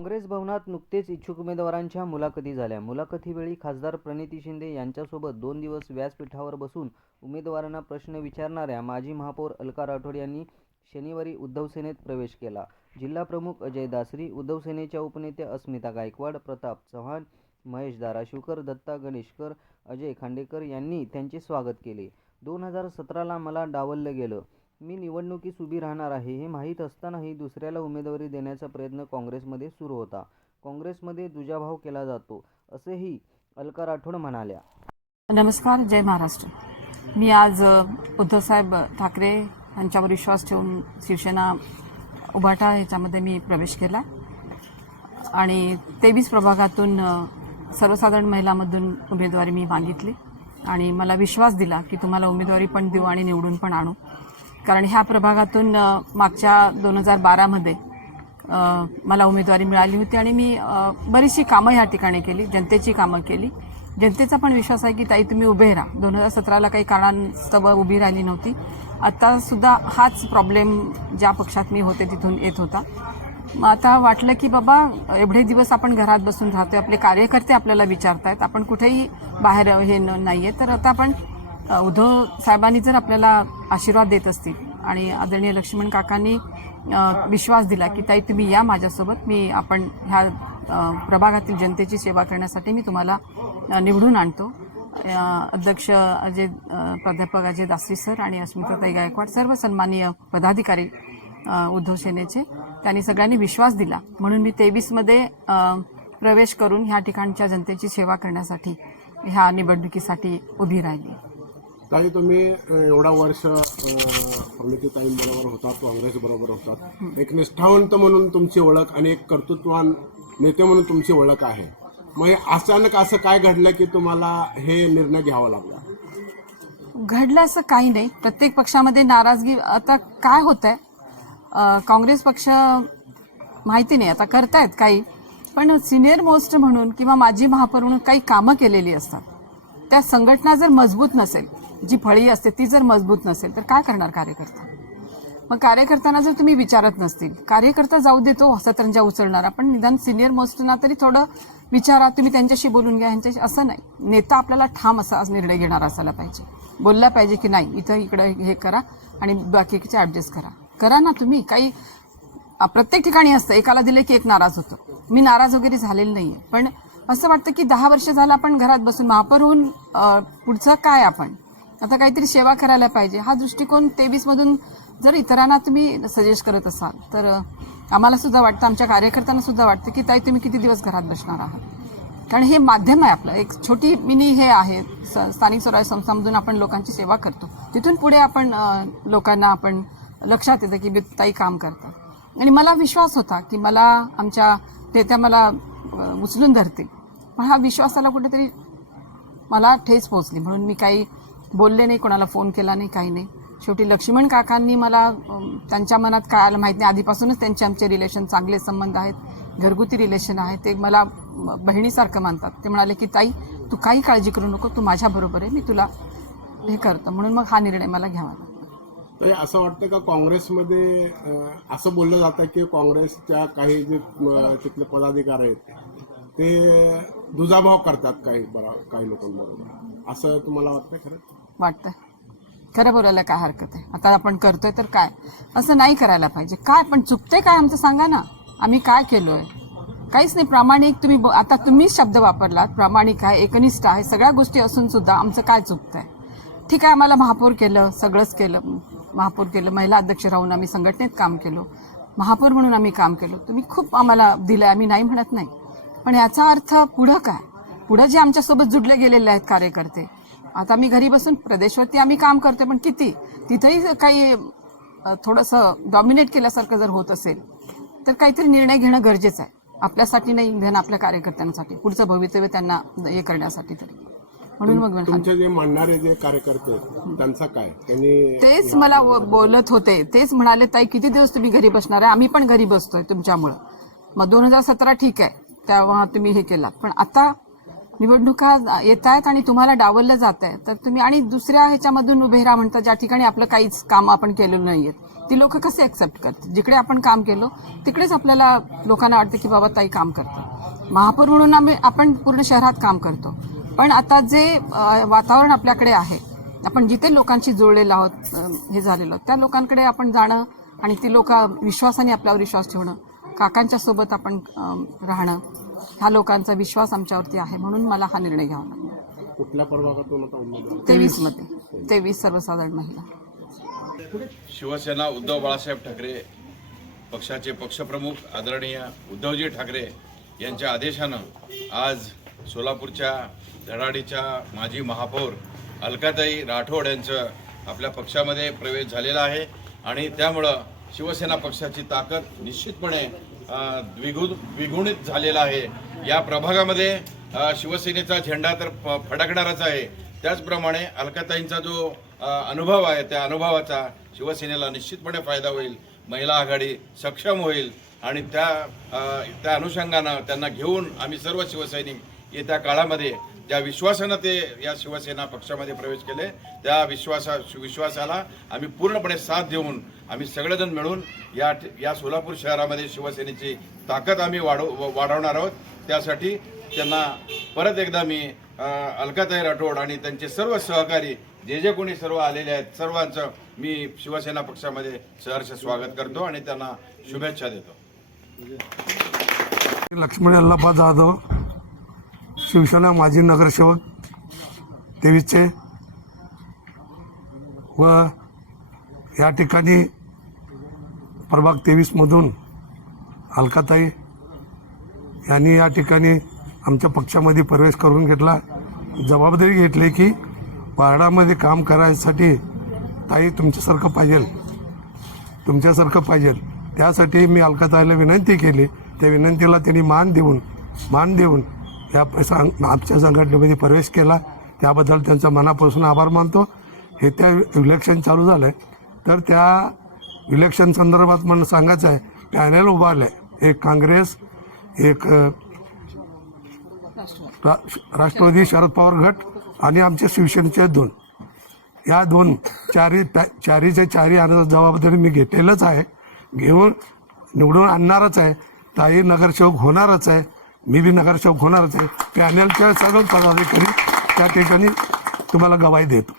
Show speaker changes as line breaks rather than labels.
काँग्रेस भवनात नुकतेच इच्छुक उमेदवारांच्या मुलाखती झाल्या. मुलाखतीवेळी खासदार प्रणिती शिंदे यांच्यासोबत दोन दिवस व्यासपीठावर बसून उमेदवारांना प्रश्न विचारणाऱ्या माजी महापौर अलका राठोड यांनी शनिवारी उद्धव सेनेत प्रवेश केला. जिल्हाप्रमुख अजय दासरी उद्धव सेनेच्या उपनेत्या अस्मिता गायकवाड प्रताप चव्हाण महेश दाराशिवकर दत्ता गणेशकर अजय खांडेकर यांनी त्यांचे स्वागत केले. दोन हजार सतराला मला डावललं गेलं. मी निवडणुकीस उभी राहणार आहे हे माहीत असतानाही दुसऱ्याला उमेदवारी देण्याचा प्रयत्न काँग्रेसमध्ये सुरू होता. काँग्रेसमध्ये दुजाभाव केला जातो असेही अलका राठोड म्हणाल्या.
नमस्कार जय महाराष्ट्र. मी आज उद्धवसाहेब ठाकरे यांच्यावर विश्वास ठेवून शिवसेना उभाटा ह्याच्यामध्ये मी प्रवेश केला. आणि तेवीस प्रभागातून सर्वसाधारण महिलामधून उमेदवारी मी मागितली. आणि मला विश्वास दिला की तुम्हाला उमेदवारी पण देऊ आणि निवडून पण आणू. कारण ह्या प्रभागातून मागच्या दोन हजार बारामध्ये मला उमेदवारी मिळाली होती आणि मी बरीचशी कामं ह्या ठिकाणी केली जनतेची कामं केली. जनतेचा पण विश्वास आहे की ताई तुम्ही उभे राहा. दोन हजार सतराला काही कारणास्तव उभी राहिली नव्हती. आत्तासुद्धा हाच प्रॉब्लेम ज्या पक्षात मी होते तिथून येत होता. मग आता वाटलं की बाबा एवढे दिवस आपण घरात बसून राहतोय आपले कार्यकर्ते आपल्याला विचारतायत आपण कुठेही बाहेर हे न- आहे तर आता आपण उद्धव साहेबांनी जर आपल्याला आशीर्वाद देत असतील. आणि आदरणीय लक्ष्मण काकांनी विश्वास दिला की ताई तुम्ही या माझ्यासोबत. मी आपण ह्या प्रभागातील जनतेची सेवा करण्यासाठी मी तुम्हाला निवडून आणतो. अध्यक्ष अजय प्राध्यापक अजय दासरी सर आणि अस्मिताताई गायकवाड सर्व सन्माननीय पदाधिकारी उद्धव सेनेचे त्यांनी सगळ्यांनी विश्वास दिला. म्हणून मी तेवीसमध्ये प्रवेश करून ह्या ठिकाणच्या जनतेची सेवा करण्यासाठी ह्या निवडणुकीसाठी उभी राहिली.
ताई तुम्ही एवढा वर्ष प्रणितीताईंबरोबर होतात काँग्रेस बरोबर होतात एक निष्ठावंत म्हणून तुमची ओळख आणि एक कर्तृत्वान नेते म्हणून तुमची ओळख आहे. मग हे अचानक असं काय घडलं की तुम्हाला हे निर्णय घ्यावा लागला?
घडलं असं काही नाही. प्रत्येक पक्षामध्ये नाराजगी आता काय होत आहे काँग्रेस पक्ष माहिती नाही आता करतायत काही. पण सिनियर मोस्ट म्हणून किंवा माजी महापौर म्हणून काही कामं केलेली असतात. त्या संघटना जर मजबूत नसेल जी फळी असते ती जर मजबूत नसेल तर काय करणार कार्यकर्ता? मग कार्यकर्त्यांना जर तुम्ही विचारत नसतील कार्यकर्ता जाऊ देतो सतरंजा उचलणारा पण निदान सिनियर मोस्टना तरी थोडं विचारा तुम्ही त्यांच्याशी बोलून घ्या ह्यांच्याशी. असं नाही. नेता आपल्याला ठाम असा निर्णय घेणारा असायला पाहिजे. बोलला पाहिजे की नाही इथं इकडे हे करा आणि बाकीचे ॲडजस्ट करा. करा ना तुम्ही. काही प्रत्येक ठिकाणी असतं. एकाला दिलं की एक नाराज होतो. मी नाराज वगैरे झालेलं नाही आहे पण असं वाटतं की दहा वर्ष झालं आपण घरात बसून महापौर होऊन पुढचं काय आपण? आता काहीतरी सेवा करायला पाहिजे. हा दृष्टिकोन तेवीस मधून जर इतरांना तुम्ही सजेस्ट करत असाल तर आम्हाला सुद्धा वाटतं आमच्या कार्यकर्त्यांना सुद्धा वाटतं की ताई तुम्ही किती दिवस घरात बसणार आहात? कारण हे माध्यम आहे आपलं. एक छोटी मिनी हे आहे. स- स्थानिक स्वराज्य संस्थांमधून आपण लोकांची सेवा करतो. तिथून पुढे आपण लोकांना आपण लक्षात येतं की ताई काम करतात. आणि मला विश्वास होता की मला आमच्या नेत्या मला उचलून धरतील. पण हा विश्वासाला कुठेतरी मला ठेच पोहोचली. म्हणून मी काही बोलले नाही कोणाला फोन केला नाही काही नाही. शेवटी लक्ष्मण काकांनी मला त्यांच्या मनात काय आलं नाही. आधीपासूनच त्यांचे आमचे रिलेशन चांगले संबंध आहेत घरगुती रिलेशन आहे ते मला बहिणीसारखं मानतात. ते म्हणाले की ताई तू काही काळजी करू नको तू माझ्याबरोबर आहे मी तुला हे करतं. म्हणून मग हा निर्णय मला घ्यावा लागला.
असं वाटतं का काँग्रेसमध्ये असं बोललं जातं की काँग्रेसच्या काही जे तिथले पदाधिकारी आहेत ते दुजाभाव करतात काही बरा काही लोकांबरोबर? असं तुम्हाला वाटतं खरं?
वाटतं खरं बोलायला काय हरकत आहे? आता आपण करतोय तर काय? असं नाही करायला पाहिजे. काय पण चुकते काय आमचं सांगा ना. आम्ही काय केलो आहे काहीच नाही. प्रामाणिक तुम्ही आता तुम्हीच शब्द वापरलात. प्रामाणिक आहे एकनिष्ठ आहे. सगळ्या गोष्टी असून सुद्धा आमचं काय चुकतंय? ठीक आहे आम्हाला महापौर केलं सगळंच केलं. महापौर केलं महिला अध्यक्ष राहून आम्ही संघटनेत काम केलो. महापौर म्हणून आम्ही काम केलो. तुम्ही खूप आम्हाला दिलं आम्ही नाही म्हणत नाही. पण याचा अर्थ पुढं काय? पुढं जे आमच्यासोबत जुडले गेलेले आहेत कार्यकर्ते आता मी घरी बसून प्रदेशवरती आम्ही काम करतोय पण किती? तिथेही काही थोडंसं डॉमिनेट केल्यासारखं जर होत असेल तर काहीतरी निर्णय घेणं गरजेचं आहे. आपल्यासाठी नाही घेणं आपल्या कार्यकर्त्यांसाठी पुढचं भवितव्य त्यांना हे करण्यासाठी तरी. म्हणून मग
तुमचे जे जे कार्यकर्ते त्यांचा काय? त्यांनी
तेच मला बोलत होते. तेच म्हणाले ताई किती दिवस तुम्ही घरी बसणार आहे? आम्ही पण घरी बसतोय तुमच्यामुळं. मग दोन हजार सतरा ठीक आहे तेव्हा तुम्ही हे केलात. पण आता निवडणुका येत आहेत आणि तुम्हाला डावललं जात आहे तर तुम्ही आणि दुसऱ्या ह्याच्यामधून उभे राहा म्हणता ज्या ठिकाणी आपलं काहीच काम आपण केलेलं नाहीये ती लोक कसे ऍक्सेप्ट करतात जिकडे आपण काम केलो तिकडेच आपल्याला लोकांना वाटतं की बाबा ताई काम करतात. महापौर म्हणून आम्ही आपण पूर्ण शहरात काम करतो. पण आता जे वातावरण आपल्याकडे आहे आपण जिथे लोकांशी जुळलेलो आहोत हे झालेलो आहोत, त्या लोकांकडे आपण जाणं आणि ती लोक विश्वासाने आपल्यावर विश्वास ठेवणं काकांच्या सोबत आपण राहणं हा लोकांचा विश्वास आमच्यावरती आहे म्हणून मला हा निर्णय घ्यावा लागला.
कुठल्या प्रभागातून तेवीसमध्ये
तेवीस सर्वसाधारण महिला.
शिवसेना उद्धव बाळासाहेब ठाकरे पक्षाचे पक्षप्रमुख आदरणीय उद्धवजी ठाकरे यांच्या आदेशानं आज सोलापूरच्या धडाडीच्या माजी महापौर अलकाताई राठोड यांचं आपल्या पक्षामध्ये प्रवेश झालेला आहे आणि त्यामुळं शिवसेना पक्षाची ताकद निश्चितपणे अ, द्विगुण द्विगुणित झालेला आहे. या प्रभागामध्ये शिवसेनेचा झेंडा तर फ- फडकणारच आहे. त्याचप्रमाणे अलकाताईंचा जो अनुभव आहे त्या अनुभवाचा शिवसेनेला निश्चितपणे फायदा होईल महिला आघाडी सक्षम होईल आणि त्या त्या अनुषंगानं त्यांना घेऊन आम्ही सर्व शिवसैनिक येत्या काळामध्ये ज्या विश्वासानं ते या शिवसेना पक्षामध्ये प्रवेश केले त्या विश्वासा विश्वासाला आम्ही पूर्णपणे साथ देऊन आम्ही सगळेजण मिळून या या सोलापूर शहरामध्ये शिवसेनेची ताकद आम्ही वाढव वाढवणार आहोत. त्यासाठी त्यांना परत एकदा मी अलकाताई राठोड आणि त्यांचे सर्व सहकारी जे जे कोणी सर्व आलेले आहेत सर्वांचं मी शिवसेना पक्षामध्ये सहर्ष स्वागत करतो आणि त्यांना शुभेच्छा देतो.
लक्ष्मण अल्लापा जाधव. शिवसेना माजी नगरसेवक तेवीसचे व या ठिकाणी प्रभाग तेवीसमधून अलकाताई यांनी या ठिकाणी आमच्या पक्षामध्ये प्रवेश करून घेतला. जबाबदारी घेतली की वार्डामध्ये काम करायसाठी ताई तुमच्यासारखं पाहिजे. तुमच्यासारखं पाहिजे. त्यासाठी मी अलकाताईला विनंती केली. त्या विनंतीला त्यांनी मान देऊन मान देऊन या सांग आमच्या संघटनेमध्ये प्रवेश केला. त्याबद्दल त्यांचा मनापासून आभार मानतो. हे त्या इलेक्शन चालू झालं आहे तर त्या इलेक्शन संदर्भात मला सांगायचं आहे पॅनेल उभारलं आहे एक काँग्रेस एक रा- राष्ट्रवादी शरद पवार गट आणि आमच्या शिवसेनेचे दोन. या दोन चारी त्या- चारीचे चारी आणण्याची जबाबदारी मी घेतलेलंच आहे. घेऊन निवडून आणणारच आहे. ताई नगरसेवक होणारच आहे. मी बी नगरसेवक होणारच आहे. पॅनलच्या सर्व पदाधिकारी त्या ठिकाणी तुम्हाला गवाही देतो.